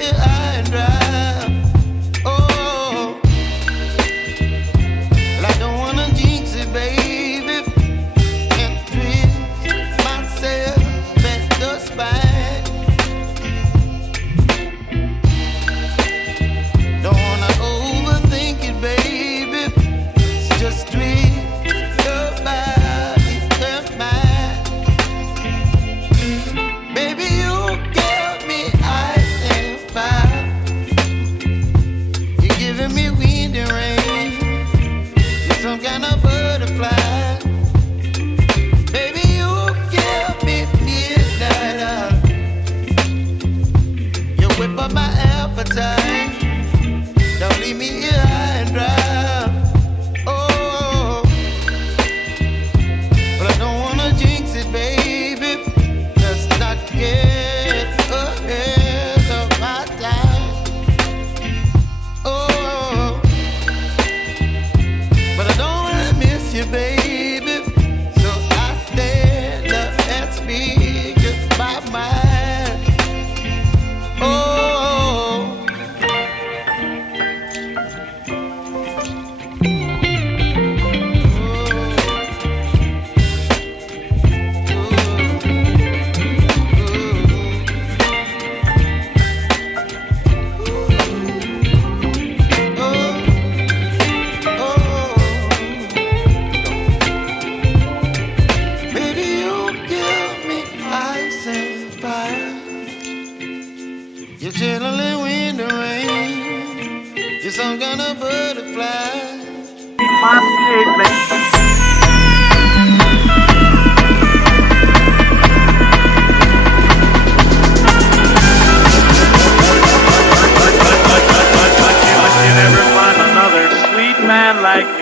here high and dry. Oh, well, I don't wanna jinx it, baby, and twist myself at the spine. Don't wanna overthink it, baby. It's just twist your body and mine. Baby, you give me ice and fire. You're giving me wind and rain. You're some kind of butterfly. Baby, you give me midnight. You whip up my appetite. Don't leave me here high and dry. Oh, but I don't wanna jinx it, baby. Let's not get ahead of my time. Oh, but I don't wanna miss you, baby. So I stand up and speak just my mind. Oh. Baby, you give me ice and fire. You're chilling wind and rain. You're some kind of butterfly. But you never find another sweet man like me.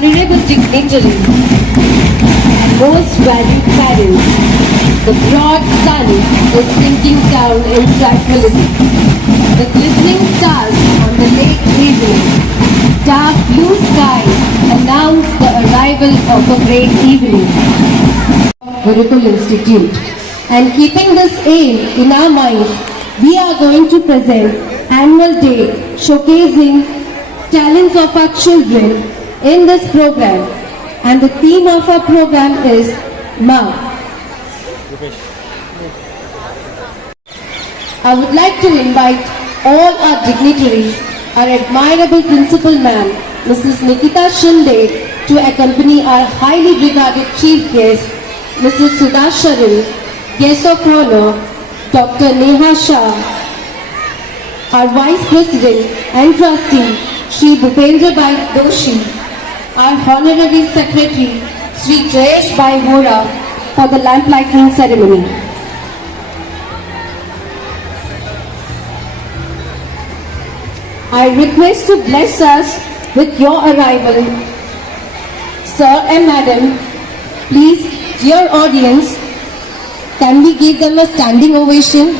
honorable dignitaries, most valued parents, the broad sun is sinking down in tranquility. The glistening stars of a great evening. Gurukul Institute. And keeping this aim in our minds, we are going to present annual day showcasing talents of our children in this program. And the theme of our program is Ma. I would like to invite all our dignitaries, our admirable principal ma'am, Mrs. Nikita Shinde, to accompany our highly regarded chief guest, Mrs. Sudha Sharil, guest of honor, Dr. Neha Shah, our vice president and trustee, Shri Bhupendra Bhai Doshi, our honorary secretary, Shri Jayesh Bhai Vora, for the lamp lighting ceremony. I request to bless us with your arrival. Sir and Madam, please, dear audience, can we give them a standing ovation?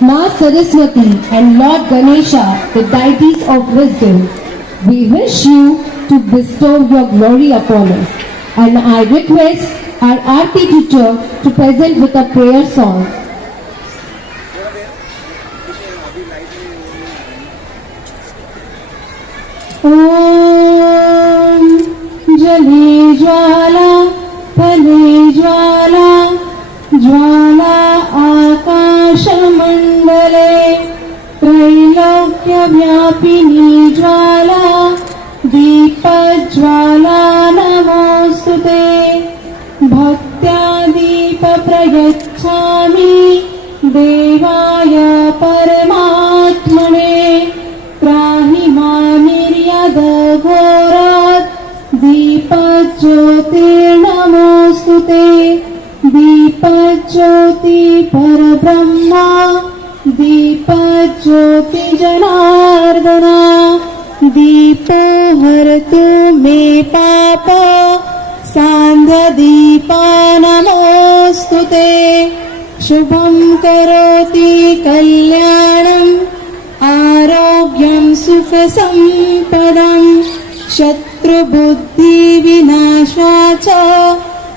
Ma Saraswati and Lord Ganesha, the deities of wisdom, we wish you to bestow your glory upon us. And I request our Aarti teacher to present with a prayer song. Om Jali Jwala Phale Jwala Jwala Akasha Mandale Trailokya Vyapini Jwala Deepa Jwala Namostute Bhaktya Deepa Prayachami Devaya Paramatmane Trahi Maniryada Ghorat Deepa Jyoti Namostute Deepa Jyoti Parabrahma Deepa Jyoti Janardana Deepo Hartu Me Papa Sandhya Deepa Namostute Shubham Karoti Kalyanam Arogyam Sukha Sampadam Shatru Buddhi Vinashacha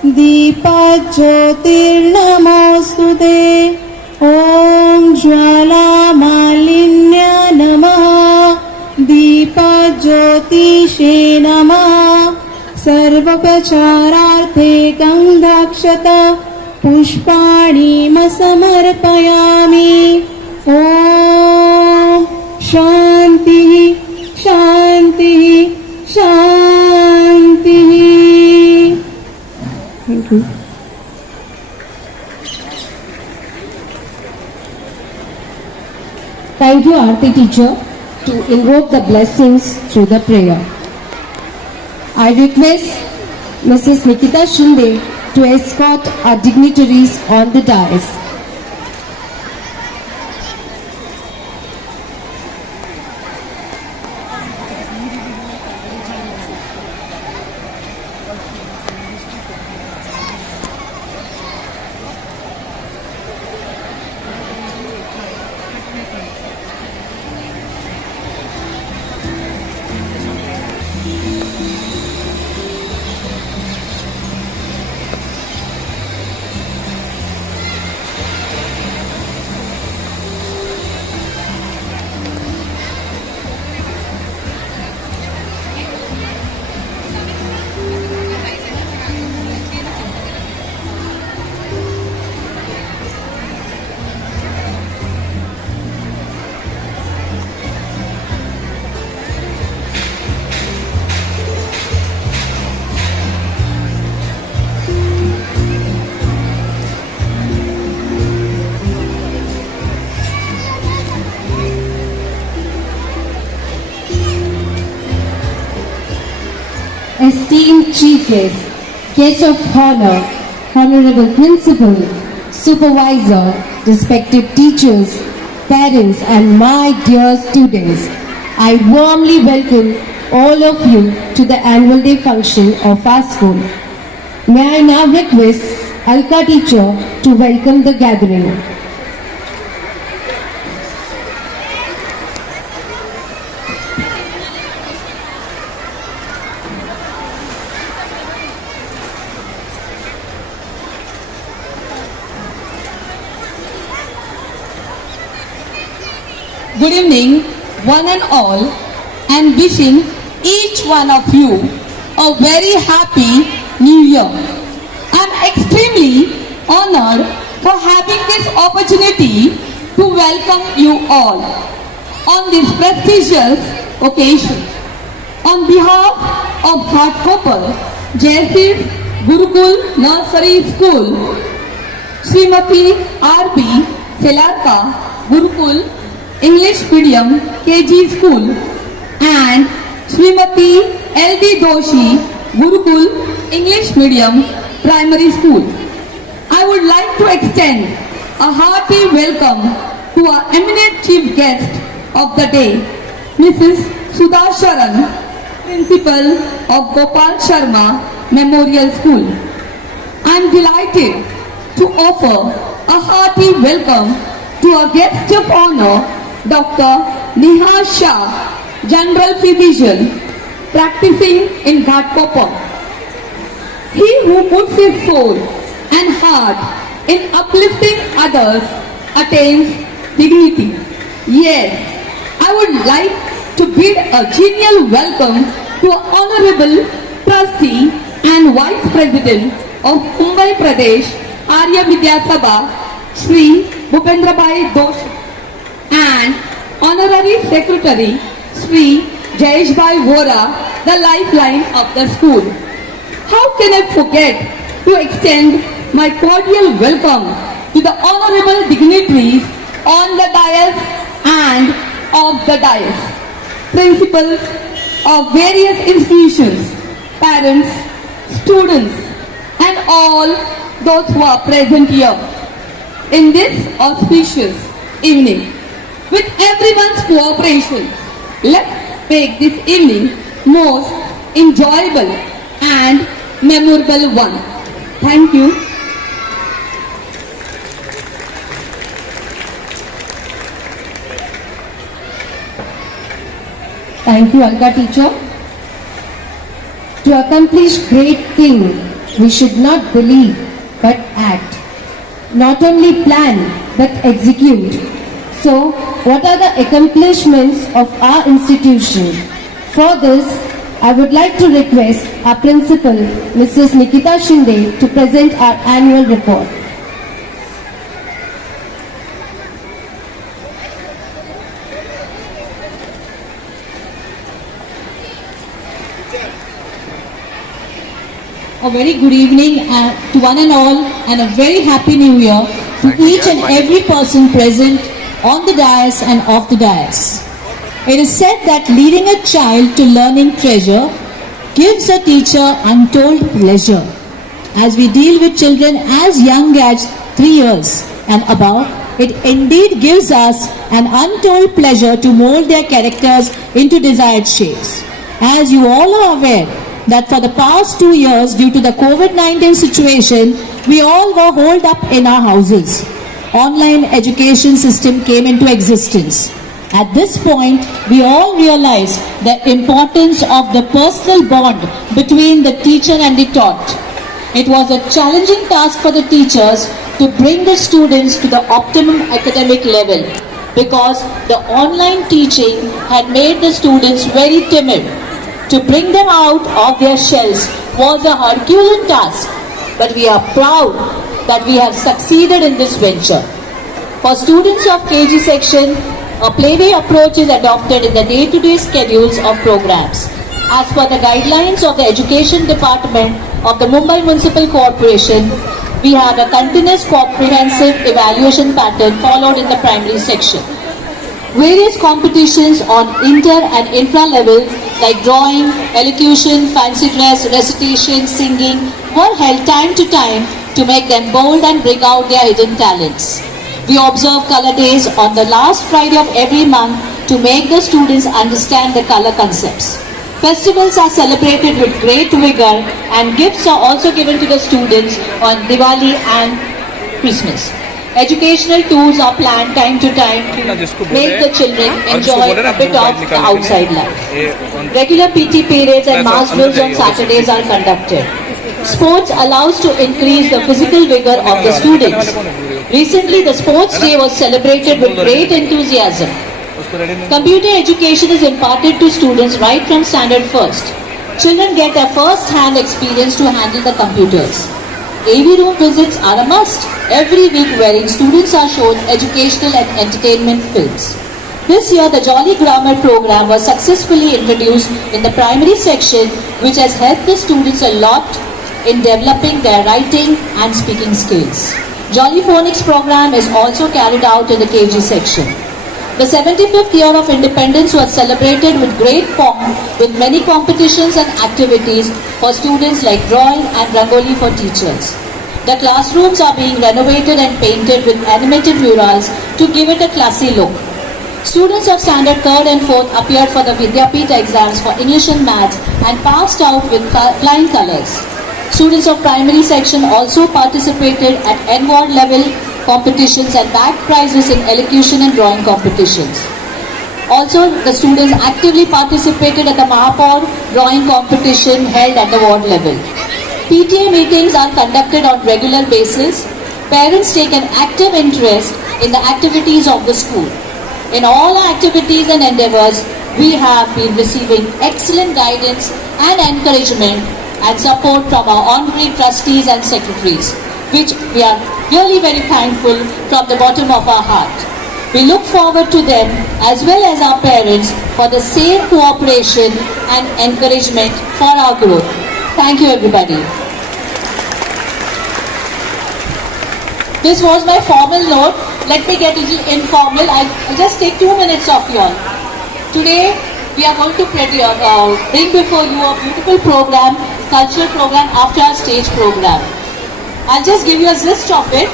Deepa Jyotir Namostute Om Jwala Malinya Namaha Deepa Jyotishe Namaha Sarvapachararthe Gandhakshata Pushpani Masamarpayami Om Shanti Shanti Shanti. Thank you. Thank you, Aarti teacher, to invoke the blessings through the prayer. I request Mrs. Nikita Shinde to escort our dignitaries on the dais. Esteemed Chief Guest, Guest of Honor, Honorable Principal, Supervisor, respected teachers, parents and my dear students, I warmly welcome all of you to the annual day function of our school. May I now request Alka teacher to welcome the gathering. Good evening, one and all, and wishing each one of you a very happy New Year. I am extremely honored for having this opportunity to welcome you all on this prestigious occasion. On behalf of Ghatkopar JSS Gurukul Nursery School, Srimati R.B. Selarka Gurukul English Medium KG School and Srimati L.D. Doshi Gurukul English Medium Primary School. I would like to extend a hearty welcome to our eminent chief guest of the day, Mrs. Sudha Sharan, Principal of Gopal Sharma Memorial School. I am delighted to offer a hearty welcome to our guest of honor, Dr. Neha Shah, General Physician, practicing in Ghatkopar. He who puts his soul and heart in uplifting others attains dignity. Yes, I would like to bid a genial welcome to our Honorable Trustee and Vice President of Mumbai Pradesh Arya Vidya Sabha, Sri Bhupendrabhai Doshi, and Honorary Secretary Sri Jayeshbhai Vora, the lifeline of the school. How can I forget to extend my cordial welcome to the honorable dignitaries on the dais and off the dais, principals of various institutions, parents, students, and all those who are present here in this auspicious evening. With everyone's cooperation, let's make this evening most enjoyable and memorable one. Thank you. Thank you, Alka teacher. To accomplish great things, we should not believe but act. Not only plan but execute. So, what are the accomplishments of our institution? For this, I would like to request our principal, Mrs. Nikita Shinde, to present our annual report. A very good evening to one and all, and a very happy new year to each and every person present on the dais and off the dais. It is said that leading a child to learning treasure gives a teacher untold pleasure. As we deal with children as young as 3 years and above, it indeed gives us an untold pleasure to mold their characters into desired shapes. As you all are aware, that for the past 2 years, due to the COVID-19 situation, we all were holed up in our houses. Online education system came into existence. At this point, we all realized the importance of the personal bond between the teacher and the taught. It was a challenging task for the teachers to bring the students to the optimum academic level because the online teaching had made the students very timid. To bring them out of their shells was a Herculean task, but we are proud that we have succeeded in this venture. For students of KG section, a playway approach is adopted in the day-to-day schedules of programs. As per the guidelines of the Education Department of the Mumbai Municipal Corporation, we have a continuous comprehensive evaluation pattern followed in the primary section. Various competitions on inter and infra levels like drawing, elocution, fancy dress, recitation, singing were held time to time to make them bold and bring out their hidden talents. We observe color days on the last Friday of every month to make the students understand the color concepts. Festivals are celebrated with great vigor and gifts are also given to the students on Diwali and Christmas. Educational tours are planned time to time to make the children enjoy a bit of the outside life. Regular PT periods and mass drills on Saturdays are conducted. Sports allows to increase the physical vigor of the students. Recently, the sports day was celebrated with great enthusiasm. Computer education is imparted to students right from standard first. Children get a first-hand experience to handle the computers. AV room visits are a must every week, wherein students are shown educational and entertainment films. This year, the Jolly Grammar program was successfully introduced in the primary section, which has helped the students a lot in developing their writing and speaking skills. Jolly Phonics program is also carried out in the KG section. The 75th year of independence was celebrated with great pomp, with many competitions and activities for students like drawing and rangoli for teachers. The classrooms are being renovated and painted with animated murals to give it a classy look. Students of standard 3rd and 4th appeared for the Vidyapita exams for English and Maths and passed out with flying colours. Students of primary section also participated at N-ward level competitions and bagged prizes in elocution and drawing competitions. Also, the students actively participated at the Mahapaur drawing competition held at the ward level. PTA meetings are conducted on regular basis. Parents take an active interest in the activities of the school. In all our activities and endeavours, we have been receiving excellent guidance and encouragement and support from our honorary trustees and secretaries, which we are really very thankful from the bottom of our heart. We look forward to them as well as our parents for the same cooperation and encouragement for our growth. Thank you, everybody. This was my formal note. Let me get a little informal. I'll just take 2 minutes of you all. Today, we are going to bring before you a beautiful program, cultural program after our stage program. I'll just give you a list of it.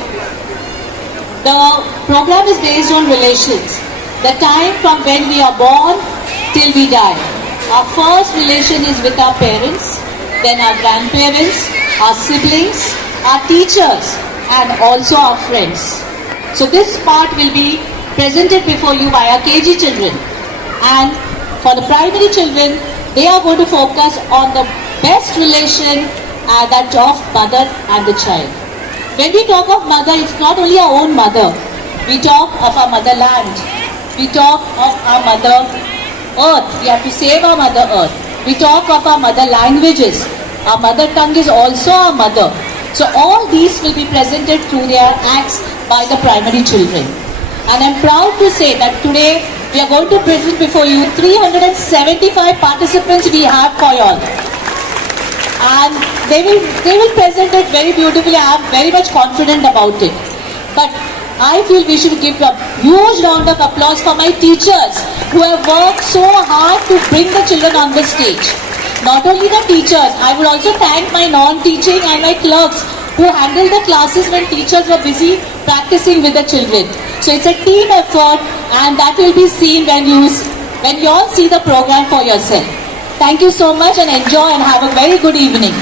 The program is based on relations. The time from when we are born till we die. Our first relation is with our parents, then our grandparents, our siblings, our teachers, and also our friends. So this part will be presented before you by our KG children. And for the primary children, they are going to focus on the best relation, that of mother and the child. When we talk of mother, it's not only our own mother. We talk of our motherland. We talk of our mother earth. We have to save our mother earth. We talk of our mother languages. Our mother tongue is also our mother. So all these will be presented through their acts by the primary children. And I'm proud to say that today we are going to present before you 375 participants we have for you all. And they will present it very beautifully. I am very much confident about it. But I feel we should give a huge round of applause for my teachers who have worked so hard to bring the children on the stage. Not only the teachers, I would also thank my non-teaching and my clerks who handled the classes when teachers were busy practicing with the children. So it's a team effort, and that will be seen when you all see the program for yourself. Thank you so much and enjoy and have a very good evening.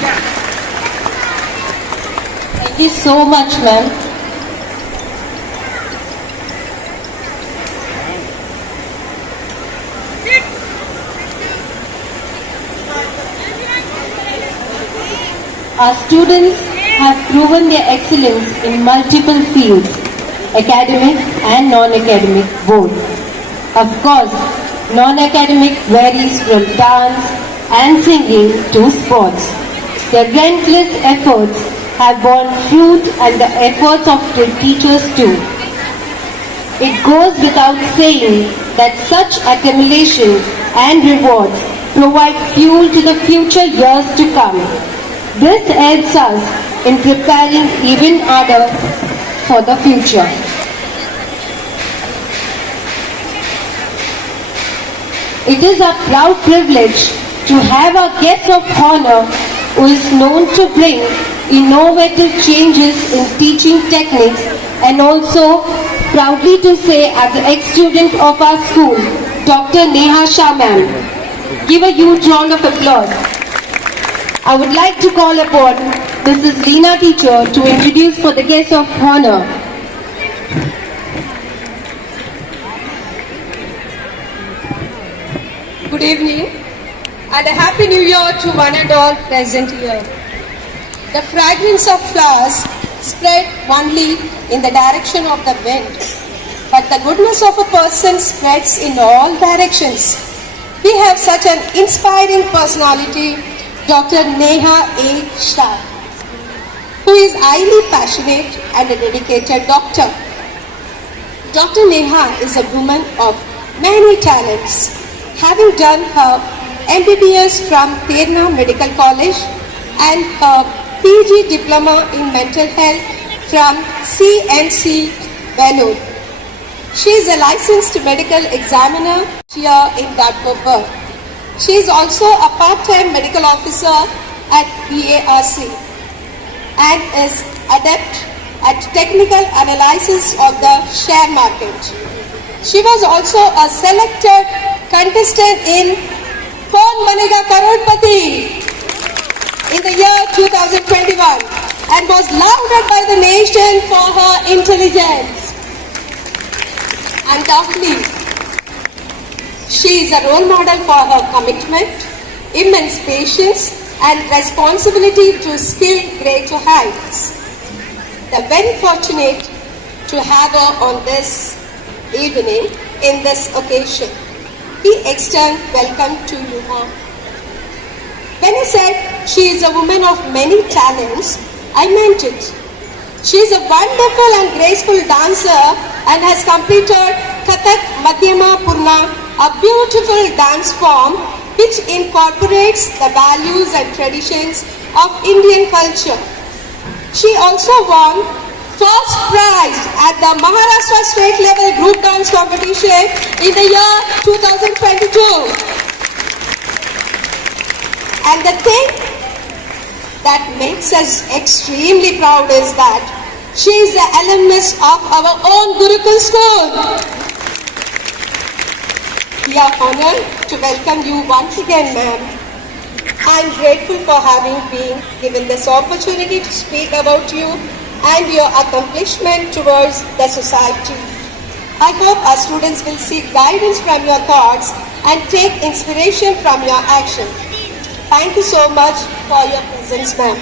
Thank you so much, ma'am. Our students have proven their excellence in multiple fields, academic and non-academic both. Of course, non-academic varies from dance and singing to sports. Their relentless efforts have borne fruit, and the efforts of the teachers too. It goes without saying that such accumulation and rewards provide fuel to the future years to come. This helps us in preparing even harder for the future. It is a proud privilege to have a guest of honor who is known to bring innovative changes in teaching techniques, and also proudly to say as an ex-student of our school, Dr. Neha Shah ma'am. Give a huge round of applause. I would like to call upon Mrs. Leena teacher to introduce for the guest of honor. Good evening and a happy new year to one and all present here. The fragrance of flowers spread only in the direction of the wind, but but the goodness of a person spreads in all directions. We have such an inspiring personality, Dr. Neha A. Shah, who is highly passionate and a dedicated doctor. Dr. Neha is a woman of many talents, having done her MBBS from Terna Medical College and her PG Diploma in Mental Health from CNC Vellore. She is a licensed medical examiner here in Dartmouth. She is also a part-time medical officer at BARC and is adept at technical analysis of the share market. She was also a selected contestant in Kaun Banega Crorepati in the year 2021 and was lauded by the nation for her intelligence. Undoubtedly, she is a role model for her commitment, immense patience and responsibility to scale greater heights. We are very fortunate to have her on this evening in this occasion. We extend welcome to you all. When I said she is a woman of many talents, I meant it. She is a wonderful and graceful dancer and has completed Kathak Madhyama Purna, a beautiful dance form which incorporates the values and traditions of Indian culture. She also won first prize at the Maharashtra State Level Group Dance Competition in the year 2022. And the thing that makes us extremely proud is that she is the alumnus of our own Gurukul school. We are honored to welcome you once again, ma'am. I am grateful for having been given this opportunity to speak about you and your accomplishment towards the society. I hope our students will seek guidance from your thoughts and take inspiration from your action. Thank you so much for your presence, ma'am.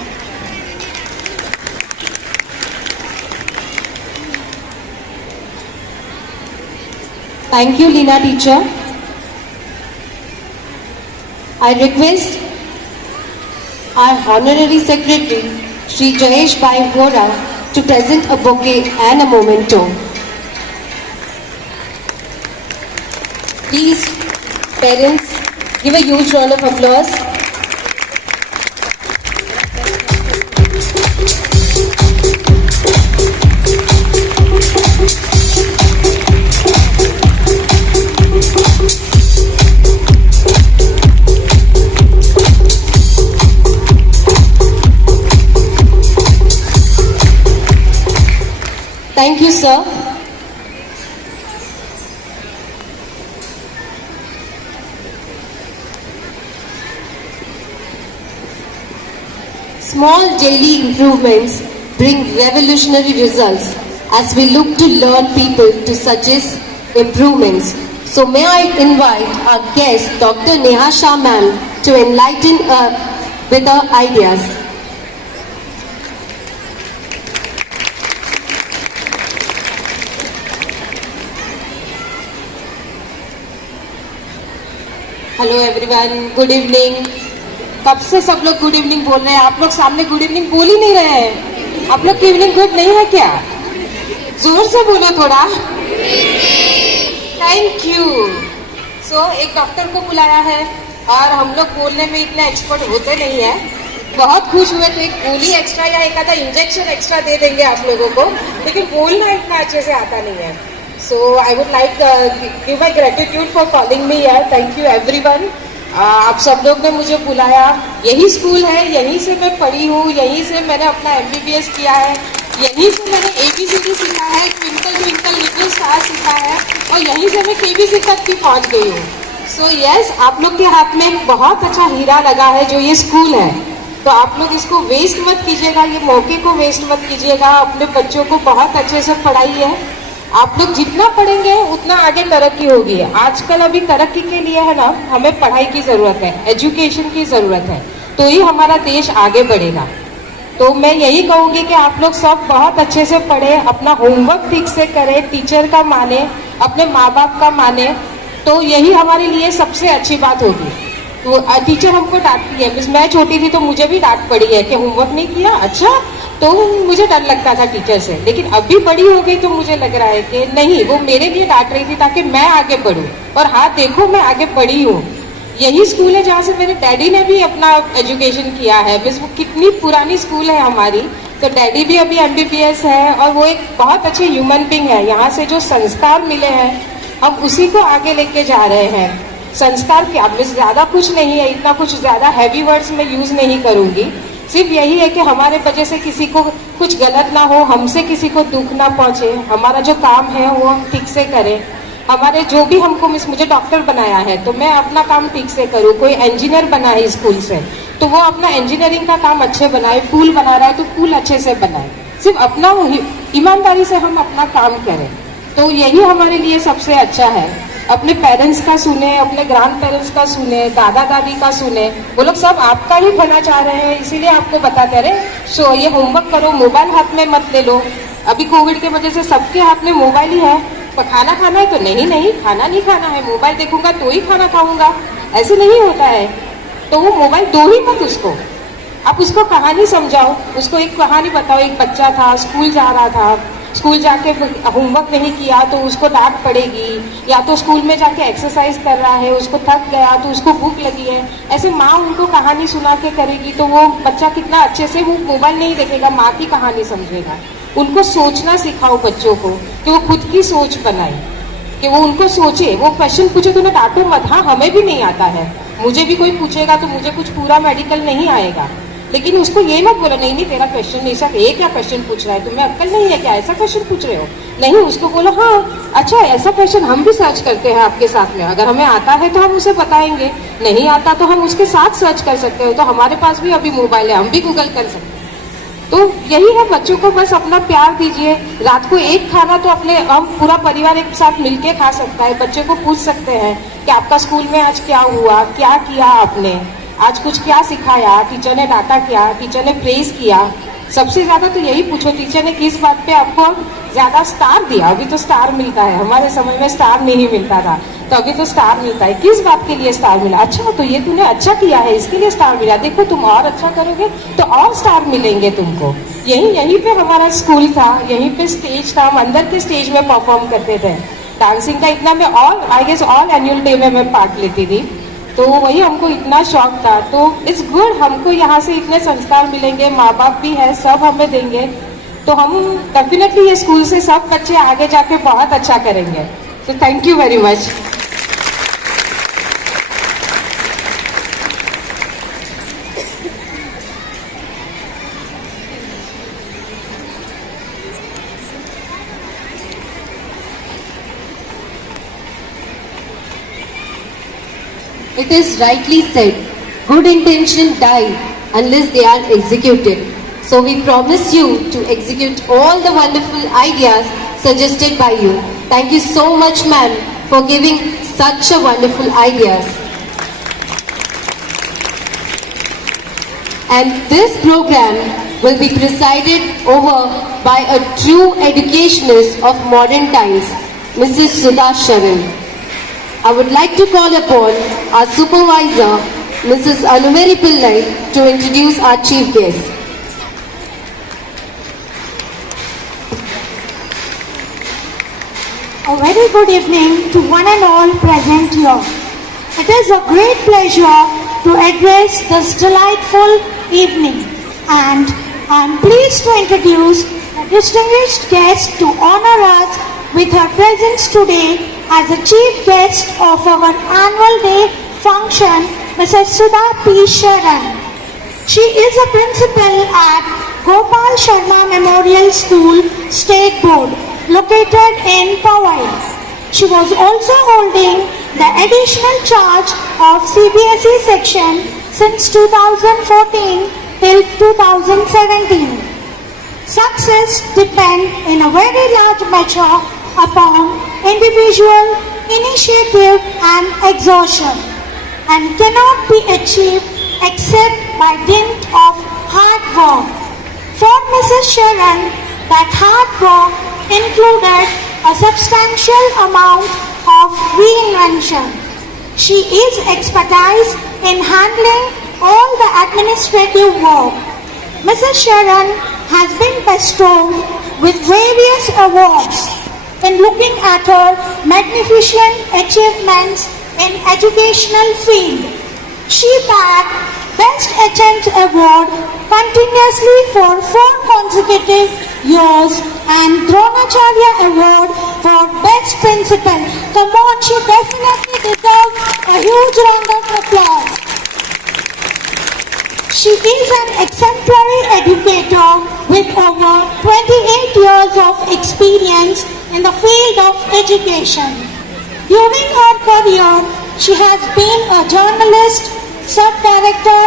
Thank you, Leena teacher. I request our Honorary Secretary, Shri Jayesh Bhai Vora, to present a bouquet and a memento. Please, parents, give a huge round of applause. Thank you, sir. Small daily improvements bring revolutionary results as we look to learn people to suggest improvements. So may I invite our guest, Dr. Neha Shah ma'am, to enlighten with her ideas. Hello everyone, good evening. कब से सब लोग good evening बोल रहे हैं, आप लोग सामने गुड इवनिंग बोल ही नहीं रहे हैं। आप लोग की इवनिंग गुड नहीं है क्या? जोर से बोलो थोड़ा। Thank you. सो एक डॉक्टर को बुलाया है और हम लोग बोलने में इतने एक्सपर्ट होते नहीं है। बहुत खुश हुए तो एक गोली एक्स्ट्रा या एक आधा इंजेक्शन एक्स्ट्रा दे देंगे आप लोगों को, लेकिन बोलना इतना अच्छे से आता नहीं है। So I would like to give my gratitude for calling me here. Thank you everyone. आप सब लोग ने मुझे बुलाया। यही स्कूल है, यहीं से मैं पढ़ी हूँ, यहीं से मैंने अपना MBBS किया है, यहीं से मैंने ABCD सीखा है, ट्विंकल ट्विंकल लिटिल स्टार सीखा है और यहीं से मैं KBC तक भी पहुँच गई हूँ। So yes, आप लोग के हाथ में एक बहुत अच्छा हीरा लगा है जो ये स्कूल है। तो आप लोग इसको वेस्ट मत कीजिएगा, ये मौके को वेस्ट मत कीजिएगा। अपने बच्चों को बहुत अच्छे से पढ़ाइए। आप लोग जितना पढ़ेंगे उतना आगे तरक्की होगी। आजकल अभी तरक्की के लिए है ना, हमें पढ़ाई की जरूरत है, एजुकेशन की जरूरत है, तो ही हमारा देश आगे बढ़ेगा। तो मैं यही कहूँगी कि आप लोग सब बहुत अच्छे से पढ़े, अपना होमवर्क ठीक से करें, टीचर का माने, अपने माँ बाप का माने, तो यही हमारे लिए सबसे अच्छी बात होगी। तो टीचर हमको डांटती है, मिस मैं छोटी थी तो मुझे भी डांट पड़ी है कि होमवर्क नहीं किया, अच्छा, तो मुझे डर लगता था टीचर से। लेकिन अभी बड़ी हो गई तो मुझे लग रहा है कि नहीं, वो मेरे लिए डांट रही थी ताकि मैं आगे बढ़ूँ, और हाँ देखो मैं आगे बढ़ी हूँ। यही स्कूल है जहाँ से मेरे डैडी ने भी अपना एजुकेशन किया है। मिस वो कितनी पुरानी स्कूल है हमारी, तो डैडी भी अभी MBBS है, और वो एक बहुत अच्छे ह्यूमन बींग है। यहाँ से जो संस्कार मिले हैं हम उसी को आगे लेके जा रहे हैं। संस्कार क्या, मिस ज़्यादा कुछ नहीं है, इतना कुछ ज़्यादा हैवी वर्ड्स में यूज़ नहीं करूँगी, सिर्फ यही है कि हमारे वजह से किसी को कुछ गलत ना हो, हमसे किसी को दुख ना पहुँचे, हमारा जो काम है वो हम ठीक से करें। हमारे जो भी हमको, मिस मुझे डॉक्टर बनाया है तो मैं अपना काम ठीक से करूँ, कोई इंजीनियर बना है स्कूल से तो वो अपना इंजीनियरिंग का काम अच्छे बनाए, पुल बना रहा है तो पुल अच्छे से बनाए, सिर्फ अपना ईमानदारी से हम अपना काम करें, तो यही हमारे लिए सबसे अच्छा है। अपने पेरेंट्स का सुने, अपने ग्रैंड पेरेंट्स का सुने, दादा दादी का सुने, वो लोग सब आपका ही भला चाह रहे हैं, इसीलिए आपको बताते रहे सो ये होमवर्क करो, मोबाइल हाथ में मत ले लो। अभी कोविड के वजह से सबके हाथ में मोबाइल ही है, पर खाना खाना है तो नहीं खाना नहीं खाना है, मोबाइल देखूंगा तो ही खाना खाऊंगा, ऐसे नहीं होता है। तो वो मोबाइल दो ही मत उसको, आप उसको कहानी समझाओ, उसको एक कहानी बताओ। एक बच्चा था, स्कूल जा रहा था, स्कूल जाके होमवर्क नहीं किया तो उसको डांट पड़ेगी, या तो स्कूल में जाके एक्सरसाइज कर रहा है, उसको थक गया तो उसको भूख लगी है, ऐसे माँ उनको कहानी सुना के करेगी तो वो बच्चा कितना अच्छे से, वो मोबाइल नहीं देखेगा, माँ की कहानी समझेगा। उनको सोचना सिखाओ बच्चों को, कि वो खुद की सोच बनाए, कि वो उनको सोचे, वो क्वेश्चन पूछे तो उन्हें डांटो मत। हाँ, हमें भी नहीं आता है, मुझे भी कोई पूछेगा तो मुझे कुछ पूरा मेडिकल नहीं आएगा, लेकिन उसको ये मत बोलो नहीं तेरा क्वेश्चन नहीं, सब एक क्या क्वेश्चन पूछ रहा है, तुम्हें अक्ल नहीं है क्या, ऐसा क्वेश्चन पूछ रहे हो। नहीं, उसको बोलो हाँ अच्छा ऐसा क्वेश्चन हम भी सर्च करते हैं आपके साथ में, अगर हमें आता है तो हम उसे बताएंगे, नहीं आता तो हम उसके साथ सर्च कर सकते हो, तो हमारे पास भी अभी मोबाइल है, हम भी गूगल कर सकते हैं। तो यही है, बच्चों को बस अपना प्यार दीजिए। रात को एक खाना तो अपने हम पूरा परिवार एक साथ मिलके खा सकता है। बच्चे को पूछ सकते हैं कि आपका स्कूल में आज क्या हुआ, क्या किया आपने, आज कुछ क्या सिखाया, टीचर ने डांटा क्या, टीचर ने प्रेज किया। सबसे ज्यादा तो यही पूछो, टीचर ने किस बात पे आपको ज्यादा स्टार दिया। अभी तो स्टार मिलता है, हमारे समय में स्टार नहीं मिलता था, तो अभी तो स्टार मिलता है। किस बात के लिए स्टार मिला, अच्छा तो ये तूने अच्छा किया है इसके लिए स्टार मिला, देखो तुम और अच्छा करोगे तो और स्टार मिलेंगे तुमको। यहीं पे हमारा स्कूल था, यहीं पे स्टेज था, हम अंदर के स्टेज में परफॉर्म करते थे। डांसिंग का इतना, मैं ऑल एनुअल डे में मैं पार्ट लेती थी, तो वही हमको इतना शौक था। तो इट्स गुड, हमको यहाँ से इतने संस्कार मिलेंगे, माँ बाप भी है, सब हमें देंगे, तो हम डेफिनेटली ये स्कूल से सब बच्चे आगे जाके बहुत अच्छा करेंगे। तो thank you very much. It is rightly said, good intention die unless they are executed. So we promise you to execute all the wonderful ideas suggested by you. Thank you so much, ma'am, for giving such a wonderful ideas. And this program will be presided over by a true educationist of modern times, Mrs. Sudha Sharan. I would like to call upon our supervisor, Mrs. Anumeri Pillai, to introduce our chief guest. A very good evening to one and all present here. It is a great pleasure to address this delightful evening, and I am pleased to introduce a distinguished guest to honor us with her presence today as a chief guest of our annual day function, Mrs. Sudha P. Sharan. She is a principal at Gopal Sharma Memorial School State Board, located in Powai. She was also holding the additional charge of CBSE section since 2014 till 2017. Success depends in a very large measure upon individual initiative and exhaustion, and cannot be achieved except by dint of hard work. For Mrs. Sharon, that hard work included a substantial amount of reinvention. She is expertise in handling all the administrative work. Mrs. Sharon has been bestowed with various awards. In looking at her magnificent achievements in educational field, she bagged Best Attempt Award continuously for 4 consecutive years and Dronacharya Award for Best Principal. Come on, she definitely deserves a huge round of applause. She is an exemplary educator with over 28 years of experience in the field of education. During her career, she has been a journalist, sub-director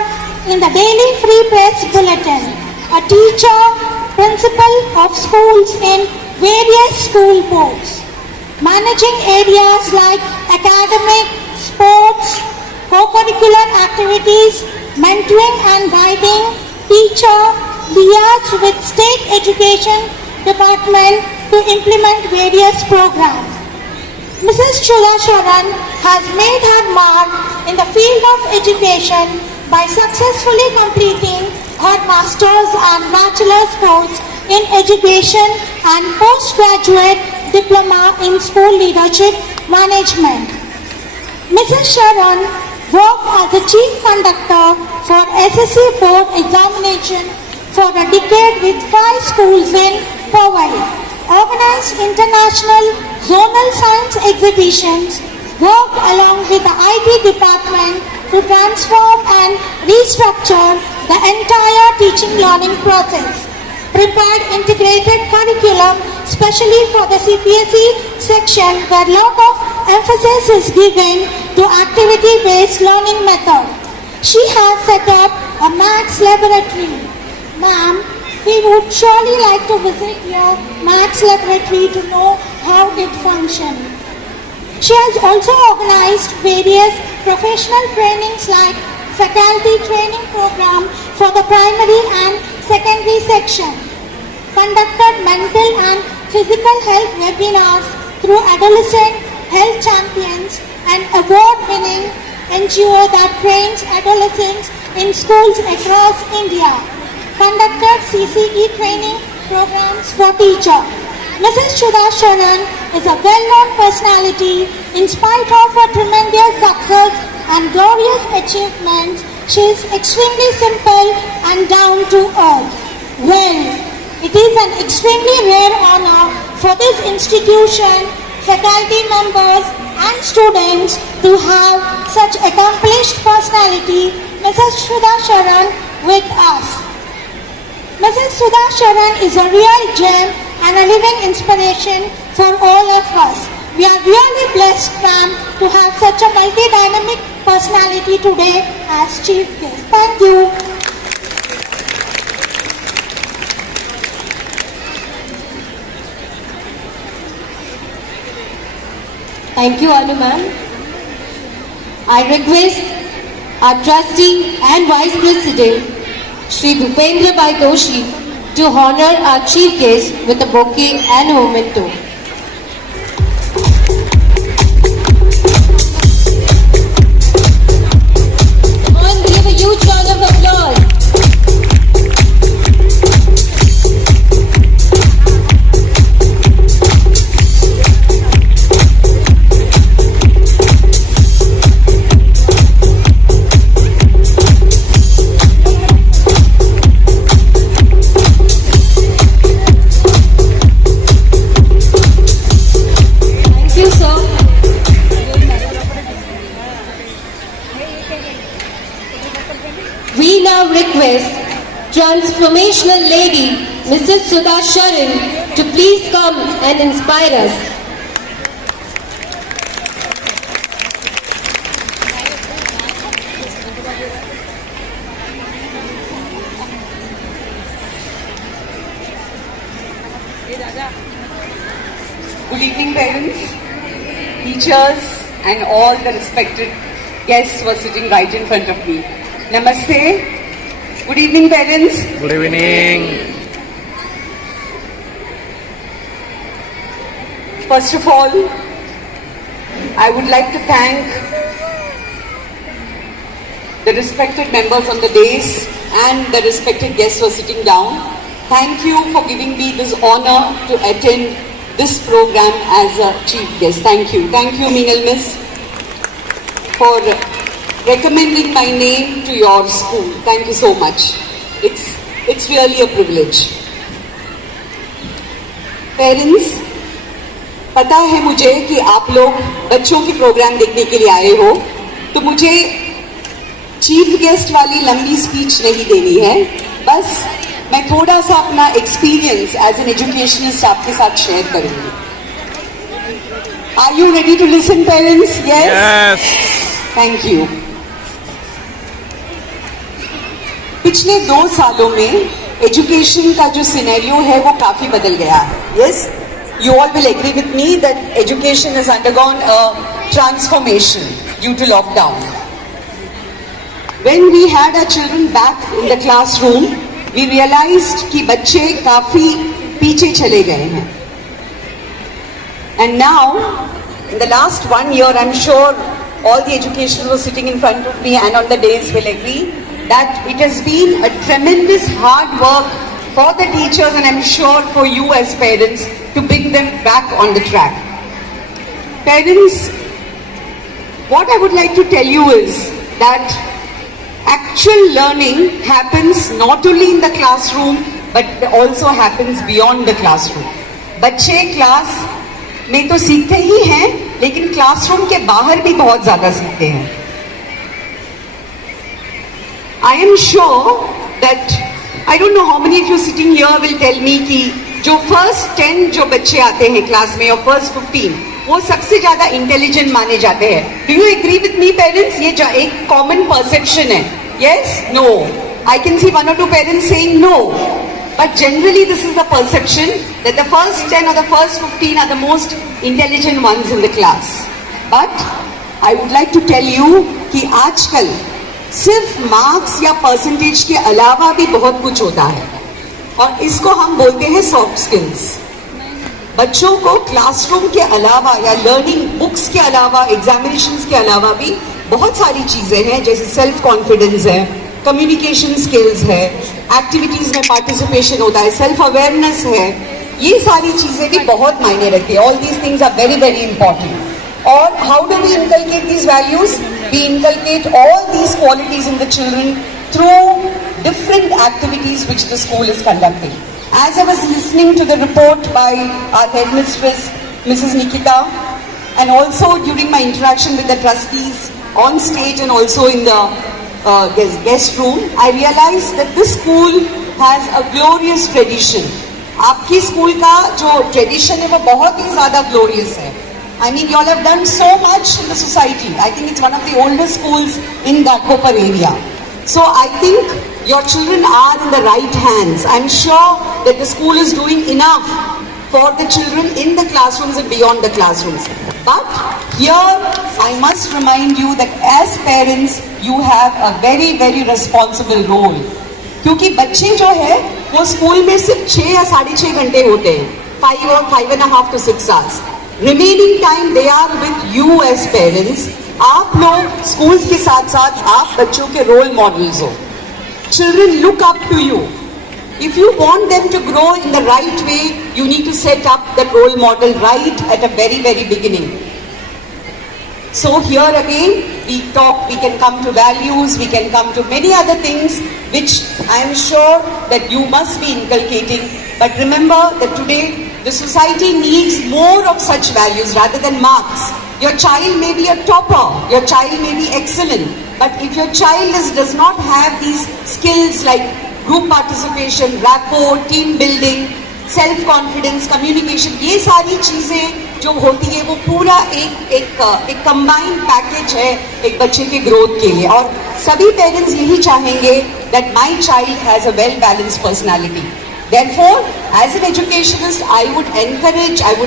in the Daily Free Press Bulletin, a teacher, principal of schools in various school boards, managing areas like academic, sports, co-curricular activities, mentoring and guiding, teacher, liaise with state education department to implement various programs. Mrs. Sudha Sharan has made her mark in the field of education by successfully completing her master's and bachelor's course in education and postgraduate diploma in school leadership management. Mrs. Sharan worked as a chief conductor for SSC board examination for a decade with 5 schools in Powai, organized international zonal science exhibitions, worked along with the IT department to transform and restructure the entire teaching learning process, prepared integrated curriculum especially for the CPSE section where a lot of emphasis is given to activity-based learning method. She has set up a maths laboratory. Ma'am, we would surely like to visit your maths laboratory to know how it functions. She has also organized various professional trainings like faculty training program for the primary and secondary section, conducted mental and physical health webinars through Adolescent Health Champions, an award-winning NGO that trains adolescents in schools across India, conducted CCE training programs for teachers. Mrs. Sudha Sharan is a well-known personality. In spite of her tremendous success and glorious achievements, she is extremely simple and down to earth. Well, it is an extremely rare honor for this institution, faculty members and students to have such accomplished personality, Mrs. Sudha Sharan, with us. Mrs. Sudha Sharan is a real gem and a living inspiration for all of us. We are really blessed, ma'am, to have such a multi-dynamic personality today as chief guest. Thank you. Thank you, Anu ma'am. I request our trustee and vice president, Shri Bhupendra Bhai Doshi, to honor our chief guest with a bouquet and a memento. Come on, give a huge round of applause. We now request transformational lady Mrs. Sudha Sharan to please come and inspire us. Good evening, parents, teachers, and all the respected guests who are sitting right in front of me. Namaste. Good evening, parents. Good evening. First of all, I would like to thank the respected members on the dais and the respected guests who are sitting down. Thank you for giving me this honor to attend this program as a chief guest. Thank you. Thank you, Mingal Miss, for recommending my name to your school. Thank you so much. It's really a privilege. Parents, पता है मुझे कि आप लोग बच्चों की programme देखने के लिए आए हो, तो मुझे चीफ गेस्ट वाली लंबी स्पीच नहीं देनी है, बस मैं थोड़ा सा अपना एक्सपीरियंस एज एन एजुकेशनिस्ट आपके साथ शेयर करूंगी. Are you ready to listen, parents? Yes? Yes. Thank you. पिछले 2 सालों में एजुकेशन का जो सिनेरियो है वो काफी बदल गया है. Yes? You all will agree with me that education has undergone a transformation due to lockdown. When we had our children back in the classroom, we realized कि बच्चे काफी पीछे चले गए हैं. And now, in the last 1 year, I'm sure all the educationals sitting in front of me and on the dais will agree that it has been a tremendous hard work for the teachers and I'm sure for you as parents to bring them back on the track. Parents, what I would like to tell you is that actual learning happens not only in the classroom but also happens beyond the classroom. बच्चे class में तो सीखते ही हैं, लेकिन classroom के बाहर भी बहुत ज्यादा सीखते हैं. I am sure that I don't know how many of you sitting here will tell me कि जो first 10 जो बच्चे आते हैं क्लास में और first 15 वो सबसे ज्यादा इंटेलिजेंट माने जाते हैं. Do you agree with me, parents? ये एक common perception है. Yes? No? I can see 1 or 2 parents saying no. But generally this is the perception that the first 10 or the first 15 are the most intelligent ones in the class. But I would like to tell you कि आजकल सिर्फ marks या percentage के अलावा भी बहुत कुछ होता है और इसको हम बोलते हैं सॉफ्ट स्किल्स. बच्चों को क्लासरूम के अलावा या लर्निंग बुक्स के अलावा एग्जामिनेशंस के अलावा भी बहुत सारी चीजें हैं, जैसे सेल्फ कॉन्फिडेंस है, कम्युनिकेशन स्किल्स है, एक्टिविटीज में पार्टिसिपेशन होता है, सेल्फ अवेयरनेस है. ये सारी चीजें भी बहुत मायने रखती है. All these things are very very important. Or how do we inculcate these values? We inculcate all these qualities in the children through different activities which the school is conducting. As I was listening to the report by our headmistress, Mrs. Nikita, and also during my interaction with the trustees on stage and also in the guest room, I realized that this school has a glorious tradition. आपकी school का जो tradition है वो बहुत ही ज्यादा glorious है. I mean, you all have done so much in the society. I think it's one of the oldest schools in Gurukul area. So I think your children are in the right hands. I'm sure that the school is doing enough for the children in the classrooms and beyond the classrooms. But here I must remind you that as parents, you have a very, very responsible role. क्योंकि बच्चे जो है वो school में सिर्फ 6 या 6.5 घंटे होते हैं, 5 or 5.5 to 6 hours. Remaining time they are with you as parents. आप लोग स्कूल्स के साथ साथ आप बच्चों के रोल मॉडल्स हो. Children look up to you. If you want them to grow in the right way, you need to set up that role model right at a very, very beginning. So here again, we can come to values, we can come to many other things which I am sure that you must be inculcating. But remember that today, the society needs more of such values rather than marks. Your child may be a topper, your child may be excellent, but if your child does not have these skills like group participation, rapport, team building, self-confidence, communication, ये सारी चीजें जो होती है वो पूरा एक combined package है एक बच्चे के growth के लिए. और सभी parents यही चाहेंगे that my child has a well-balanced personality. Therefore, as an educationist, I would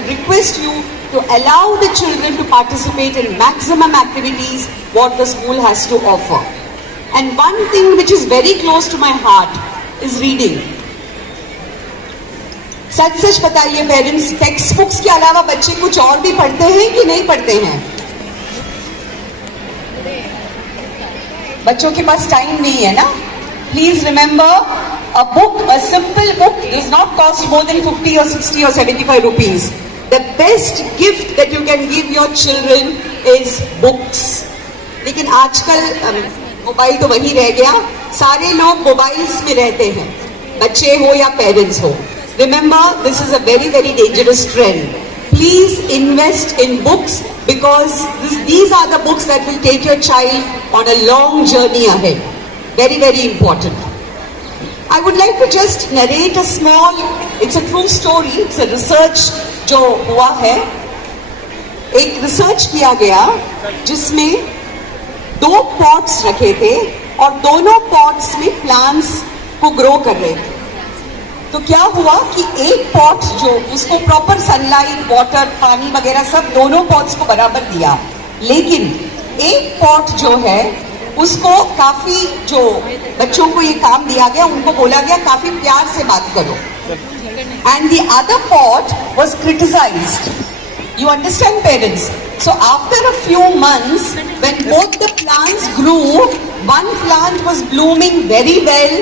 request you to allow the children to participate in maximum activities what the school has to offer. And one thing which is very close to my heart is reading. सच सच बताइए parents, text books के अलावा बच्चे कुछ और भी पढ़ते हैं कि नहीं पढ़ते हैं? बच्चों के पास टाइम नहीं है ना? Please remember, a book, a simple book does not cost more than 50 or 60 or 75 rupees. The best gift that you can give your children is books. लेकिन आजकल मोबाइल तो वही रह गया, सारे लोग मोबाइल्स में रहते हैं, बच्चे हो या पेरेंट्स हो. Remember, this is a very, very dangerous trend. Please invest in books because these are the books that will take your child on a long journey ahead. Very, very important. I would like to just narrate a small, it's a true story, it's a research जो हुआ है. एक research किया गया जिसमें 2 pots रखे थे और दोनों पॉट्स में प्लांट्स को ग्रो कर रहे थे. तो क्या हुआ कि एक पॉट जो उसको प्रॉपर सनलाइट, वाटर, पानी वगैरह सब दोनों पॉट्स को बराबर दिया, लेकिन एक पॉट जो है उसको काफी, जो बच्चों को ये काम दिया गया उनको बोला गया काफी प्यार से बात करो, and the other pot was criticised. You understand, parents? So after a few months, when both the plants grew, one plant was blooming very well,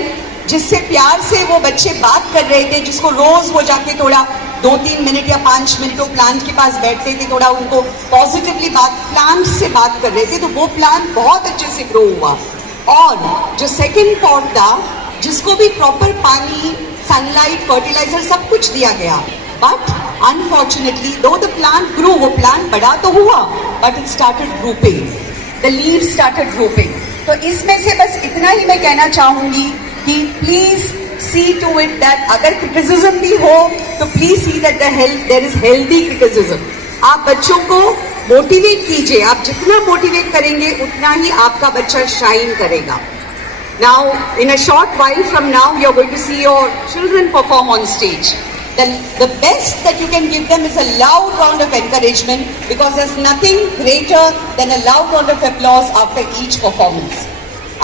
जिससे प्यार से वो बच्चे बात कर रहे थे, जिसको रोज वो जाके थोड़ा 2-3 मिनट या 5 मिनट तो प्लांट के पास बैठते थे, थोड़ा उनको पॉजिटिवली प्लांट से बात कर रहे थे, तो वो प्लांट बहुत अच्छे से ग्रो हुआ. और जो सेकंड पॉट था, जिसको भी प्रॉपर पानी, सनलाइट, फर्टिलाइजर सब कुछ दिया गया, बट अनफॉर्चुनेटली दो द प्लांट ग्रू, वो प्लांट बड़ा तो हुआ but it started drooping, the leaves started drooping. तो इसमें से बस इतना ही मैं कहना चाहूंगी कि please see to it that अगर क्रिटिसिज्म भी हो तो please see that there is healthy criticism. आप बच्चों को मोटिवेट कीजिए, आप जितना मोटिवेट करेंगे उतना ही आपका बच्चा शाइन करेगा. Now, in a short while from now, you're going to see your children perform on stage. The best that you can give them is a loud round of encouragement, because there's nothing greater than a loud round of applause after each performance.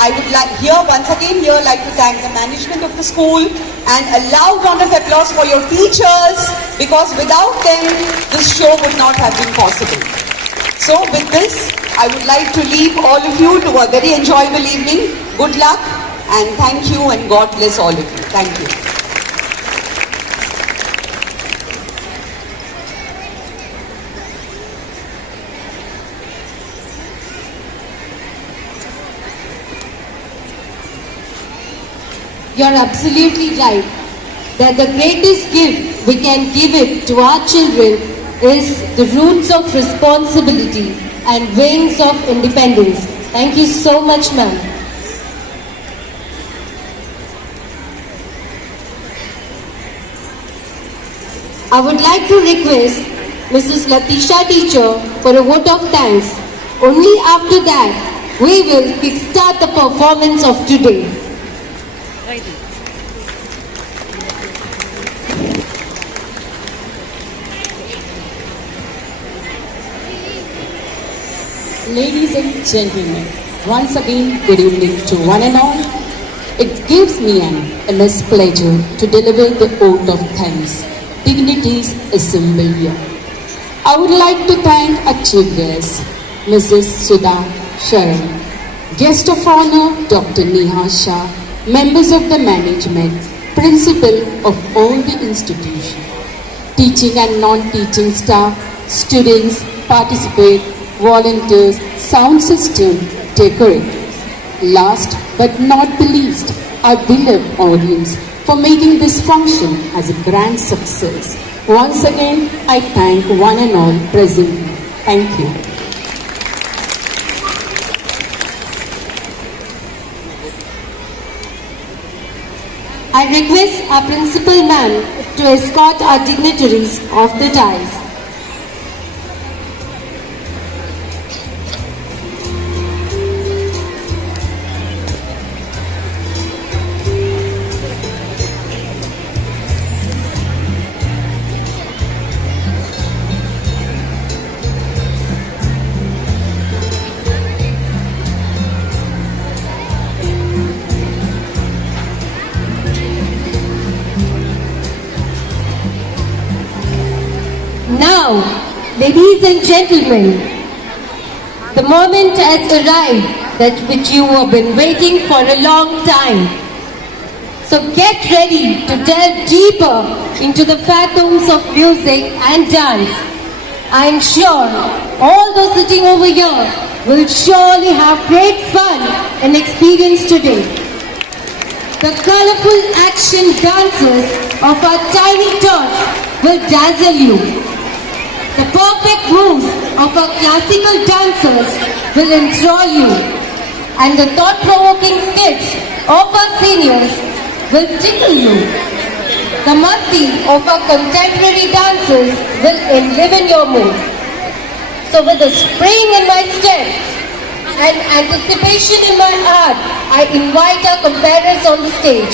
I would like once again to thank the management of the school, and a loud round of applause for your teachers, because without them this show would not have been possible. So with this, I would like to leave all of you to a very enjoyable evening. Good luck and thank you, and God bless all of you. Thank you. You're absolutely right that the greatest gift we can give it to our children is the roots of responsibility and wings of independence. Thank you so much, ma'am. I would like to request Mrs. Latisha teacher for a vote of thanks. Only after that, we will kickstart the performance of today. Ladies and gentlemen, once again, good evening to one and all. It gives me an immense pleasure to deliver the oath of thanks, dignities assembled here. I would like to thank our chief guest, Mrs. Sudha Sharan, guest of honor, Dr. Neha Shah, members of the management, principal of all the institutions, teaching and non-teaching staff, students, participate, volunteers, sound system decorators. Last but not the least, our beloved audience for making this function as a grand success. Once again, I thank one and all present. Thank you. I request our principal ma'am to escort our dignitaries off the dais. Ladies and gentlemen, the moment has arrived that which you have been waiting for a long time. So get ready to delve deeper into the fathoms of music and dance. I am sure all those sitting over here will surely have great fun and experience today. The colorful action dances of our tiny tots will dazzle you. The perfect moves of our classical dancers will enthrall you. And the thought-provoking skits of our seniors will tickle you. The masti of our contemporary dancers will enliven your mood. So with a spring in my step and anticipation in my heart, I invite our competitors on the stage.